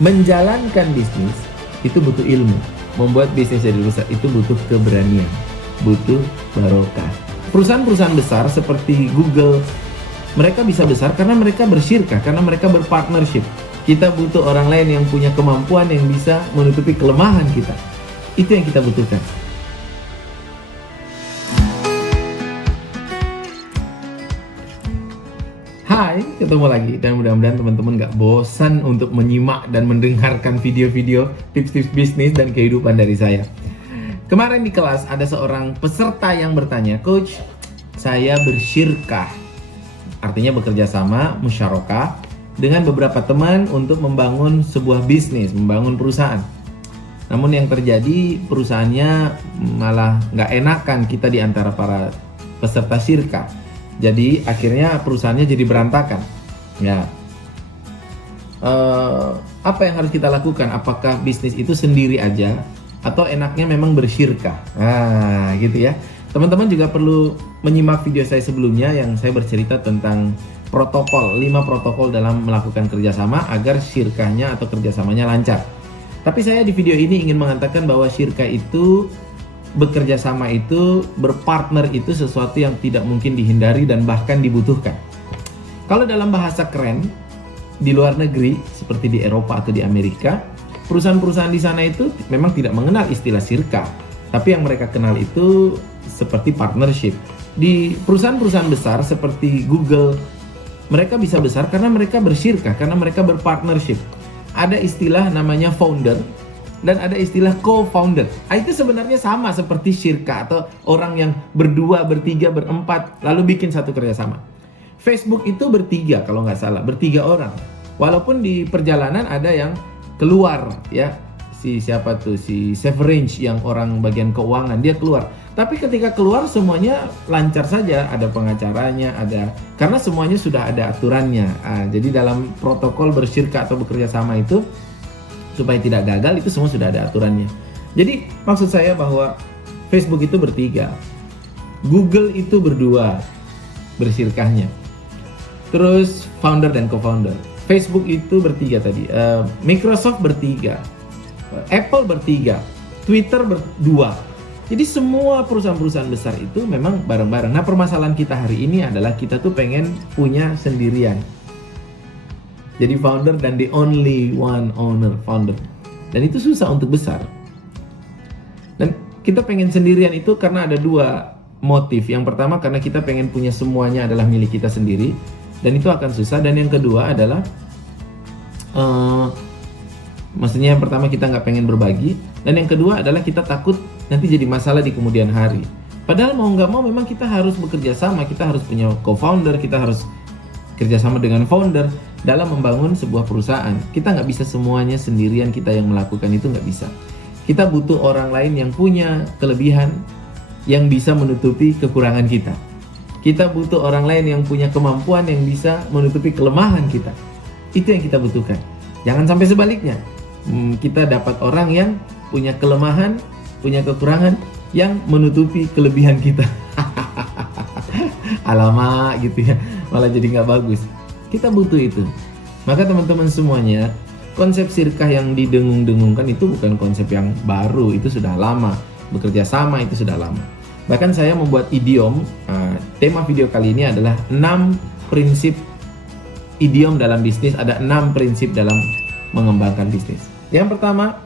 Menjalankan bisnis itu butuh ilmu. Membuat bisnis jadi besar itu butuh keberanian, butuh barokah. Perusahaan-perusahaan besar seperti Google, mereka bisa besar karena mereka bersyirkah, karena mereka berpartnership. Kita butuh orang lain yang punya kemampuan yang bisa menutupi kelemahan kita. Itu yang kita butuhkan. Hai, ketemu lagi dan mudah-mudahan teman-teman gak bosan untuk menyimak dan mendengarkan video-video tips-tips bisnis dan kehidupan dari saya. Kemarin di kelas ada seorang peserta yang bertanya, Coach, saya bersyirkah, artinya bekerja sama, musyarakah dengan beberapa teman untuk membangun sebuah bisnis, membangun perusahaan. Namun yang terjadi perusahaannya malah gak enakan kita di antara para peserta syirkah. Jadi akhirnya perusahaannya jadi berantakan. Ya, apa yang harus kita lakukan? Apakah bisnis itu sendiri aja atau enaknya memang bersyirkah? Nah, gitu ya. Teman-teman juga perlu menyimak video saya sebelumnya yang saya bercerita tentang protokol, 5 protokol dalam melakukan kerjasama agar syirkahnya atau kerjasamanya lancar. Tapi saya di video ini ingin mengatakan bahwa syirkah itu, bekerja sama itu, berpartner itu sesuatu yang tidak mungkin dihindari dan bahkan dibutuhkan. Kalau dalam bahasa keren di luar negeri seperti di Eropa atau di Amerika, perusahaan-perusahaan di sana itu memang tidak mengenal istilah syirkah, tapi yang mereka kenal itu seperti partnership. Di perusahaan-perusahaan besar seperti Google, mereka bisa besar karena mereka bersyirkah, karena mereka berpartnership. Ada istilah namanya founder dan ada istilah co-founder. Itu sebenarnya sama seperti syirkah atau orang yang berdua, bertiga, berempat lalu bikin satu kerjasama. Facebook itu bertiga kalau nggak salah, bertiga orang. Walaupun di perjalanan ada yang keluar ya, si Severance yang orang bagian keuangan, dia keluar. Tapi ketika keluar semuanya lancar saja, ada pengacaranya, ada, karena semuanya sudah ada aturannya. Jadi dalam protokol bersyirkah atau bekerja sama itu, supaya tidak gagal itu semua sudah ada aturannya. Jadi maksud saya bahwa Facebook itu bertiga, Google itu berdua bersyirkahnya, terus founder dan co-founder. Facebook itu bertiga tadi, Microsoft bertiga, Apple bertiga, Twitter berdua. Jadi semua perusahaan-perusahaan besar itu memang bareng-bareng. Nah, permasalahan kita hari ini adalah kita tuh pengen punya sendirian. Jadi founder dan the only one owner founder. Dan itu susah untuk besar. Dan kita pengen sendirian itu karena ada 2 motif. Yang pertama karena kita pengen punya semuanya adalah milik kita sendiri. Dan itu akan susah. Dan yang kedua adalah maksudnya yang pertama kita nggak pengen berbagi. Dan yang kedua adalah kita takut nanti jadi masalah di kemudian hari. Padahal mau nggak mau memang kita harus bekerja sama. Kita harus punya co-founder. Kita harus kerjasama dengan founder dalam membangun sebuah perusahaan. Kita nggak bisa semuanya sendirian, kita yang melakukan itu nggak bisa. Kita butuh orang lain yang punya kelebihan yang bisa menutupi kekurangan kita. Kita butuh orang lain yang punya kemampuan yang bisa menutupi kelemahan kita. Itu yang kita butuhkan. Jangan sampai sebaliknya. Kita dapat orang yang punya kelemahan, punya kekurangan yang menutupi kelebihan kita. Alamak gitu ya, malah jadi nggak bagus. Kita butuh itu. Maka teman-teman semuanya, konsep syirkah yang didengung-dengungkan itu bukan konsep yang baru, itu sudah lama. Bekerja sama itu sudah lama. Bahkan saya membuat idiom, tema video kali ini adalah 6 prinsip idiom dalam bisnis. Ada 6 prinsip dalam mengembangkan bisnis. Yang pertama,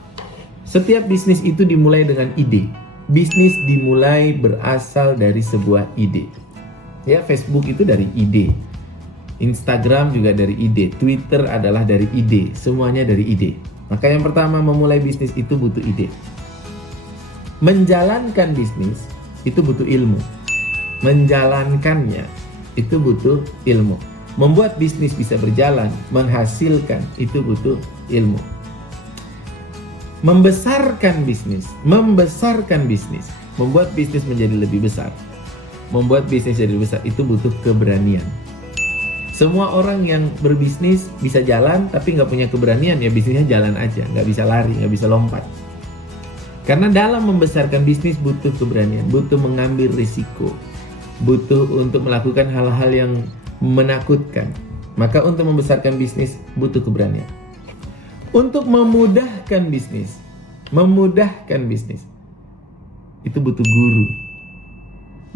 setiap bisnis itu dimulai dengan ide. Bisnis dimulai berasal dari sebuah ide. Ya, Facebook itu dari ide, Instagram juga dari ide, Twitter adalah dari ide, semuanya dari ide. Maka yang pertama, memulai bisnis itu butuh ide. Menjalankan bisnis itu butuh ilmu. Menjalankannya itu butuh ilmu. Membuat bisnis bisa berjalan, menghasilkan itu butuh ilmu. Membesarkan bisnis, membuat bisnis menjadi lebih besar. Membuat bisnis jadi besar itu butuh keberanian. Semua orang yang berbisnis bisa jalan tapi nggak punya keberanian, ya bisnisnya jalan aja, nggak bisa lari, nggak bisa lompat. Karena dalam membesarkan bisnis butuh keberanian, butuh mengambil risiko, butuh untuk melakukan hal-hal yang menakutkan. Maka untuk membesarkan bisnis butuh keberanian. Untuk memudahkan bisnis itu butuh guru.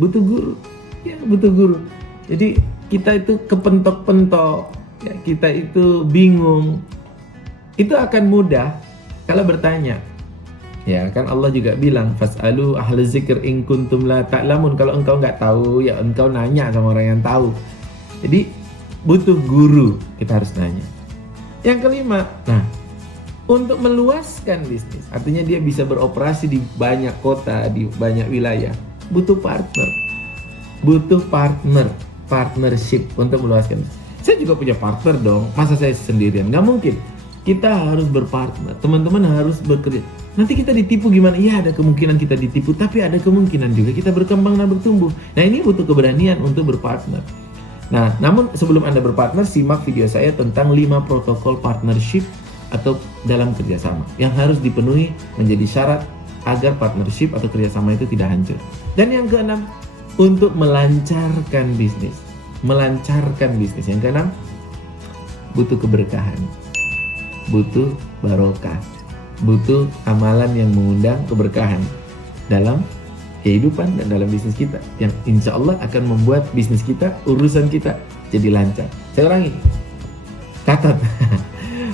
Butuh guru. Jadi kita itu kepentok-pentok, ya, kita itu bingung. Itu akan mudah kalau bertanya. Ya kan Allah juga bilang, fas'alu ahla zikr in kuntum la ta'lamun. Kalau engkau nggak tahu, ya engkau nanya sama orang yang tahu. Jadi butuh guru, kita harus nanya. Yang kelima, untuk meluaskan bisnis, artinya dia bisa beroperasi di banyak kota, di banyak wilayah, butuh partnership untuk meluaskan. Saya juga punya partner dong, masa saya sendirian? Nggak mungkin. Kita harus berpartner, teman-teman harus bekerja. Nanti kita ditipu gimana? Iya, ada kemungkinan kita ditipu, tapi ada kemungkinan juga kita berkembang dan bertumbuh. Nah, ini butuh keberanian untuk berpartner. Nah, namun sebelum Anda berpartner, simak video saya tentang 5 protokol partnership atau dalam kerjasama yang harus dipenuhi menjadi syarat agar partnership atau kerjasama itu tidak hancur. Dan yang keenam, untuk melancarkan bisnis. Yang keenam, butuh keberkahan, butuh barokah, butuh amalan yang mengundang keberkahan dalam kehidupan dan dalam bisnis kita, yang insya Allah akan membuat bisnis kita, urusan kita jadi lancar. Saya ulangi, catat.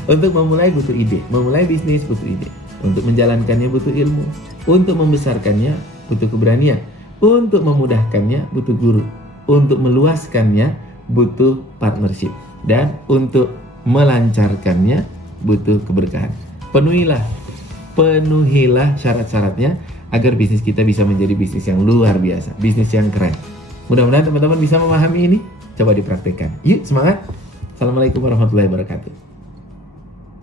Untuk memulai butuh ide, memulai bisnis butuh ide, untuk menjalankannya butuh ilmu, untuk membesarkannya butuh keberanian, untuk memudahkannya butuh guru, untuk meluaskannya butuh partnership, dan untuk melancarkannya butuh keberkahan. Penuhilah syarat-syaratnya agar bisnis kita bisa menjadi bisnis yang luar biasa, bisnis yang keren. Mudah-mudahan teman-teman bisa memahami ini. Coba dipraktikkan. Yuk, semangat. Assalamualaikum warahmatullahi wabarakatuh.